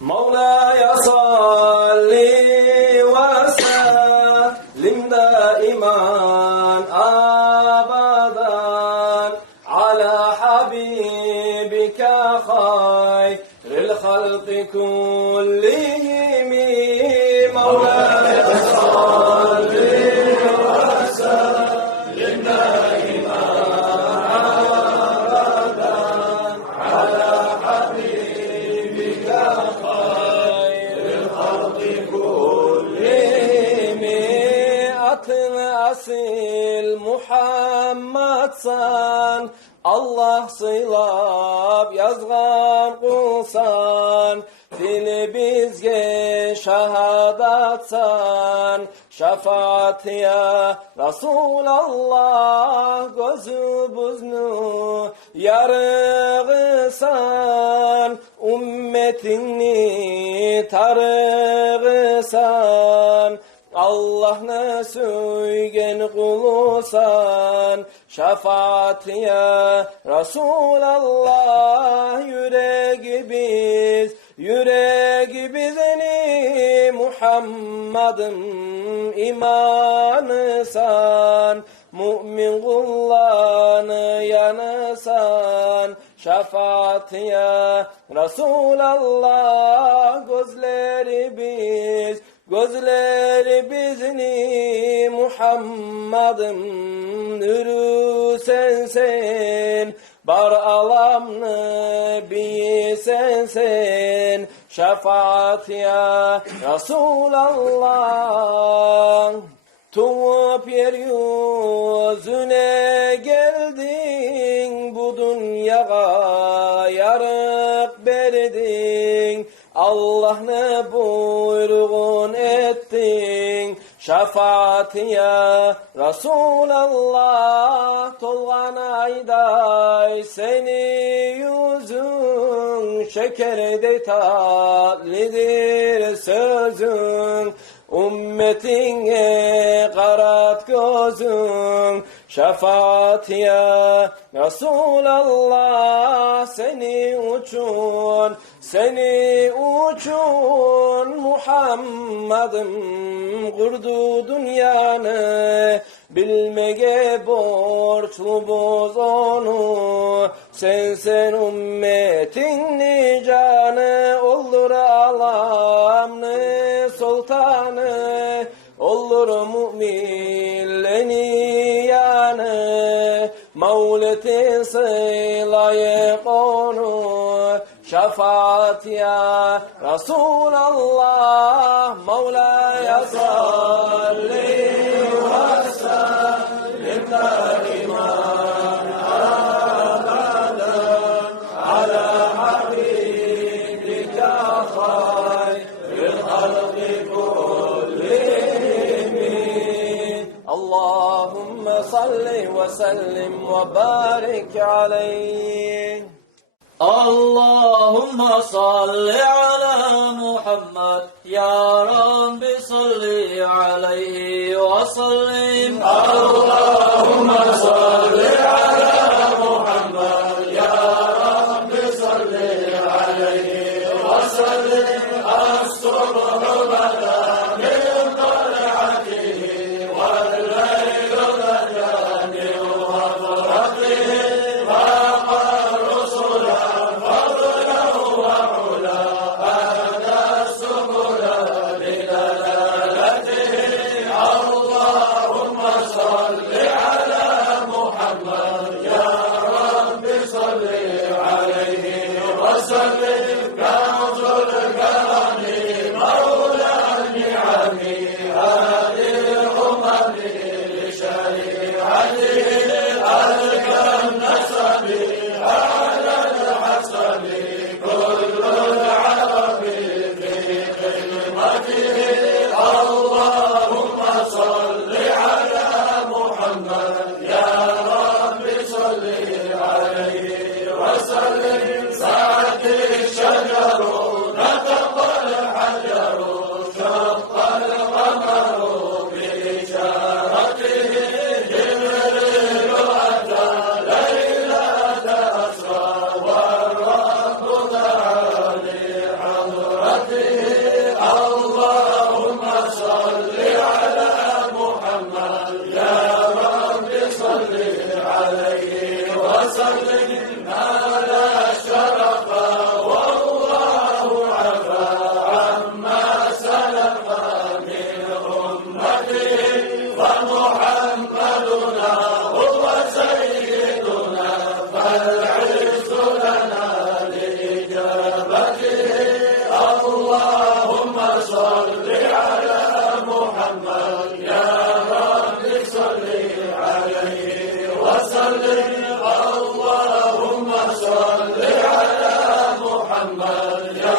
مولاي صل وسلم دائما أبدا على حبيبك خير الخلق كلهم مولاي صل وسلم دائما أبدا على حبيبك خير الخلق كلهم Atın asil Muhammadsan Allah sıylab yazgan kulsan dili bizge şahadatsan şefaat ya Resulallah gözümüzünü yarığısan ümmetini tarığısan Allah ne söygen kulusan şefaat ya Resulallah yüreği bizini Muhammed'im imanısan mümin kullarını yanısan şefaat ya Resulallah gözleri bizni Muhammed'im nürü sensin bar alamını bir sensin şefaat ya Resulallah tuğup yeryüzüne geldin bu dünyaya yarık verdin Allah ne buyruğun ettin şefaat ya Resulallah tolgan ayday seni yüzün şekerde tatlıdır sözün ümmetine karat gözün şefaat ya Resulallah seni uçun Muhammed'im kurdu dünyanı bilmege borçlubuz onu sen ümmetin nicanı olur alamını sultanı olur müminlerin yanı mevletin sılayık onu şefaat ya Resulallah Mevla'ya salli ve sellim daiman abadan ala habibika hayril halqi kullihim Allahümme salli ve sellim ve barik aleyh Allahümme salli ala Muhammed Ya Rabbi salli aleyhi ve sellim Allahümme salli ala Muhammed Ya Rabbi salli aleyhi ve sellim As-subhu bada min tal'atihi vel leylu bada min ghabratihi اللهم صل على محمد يا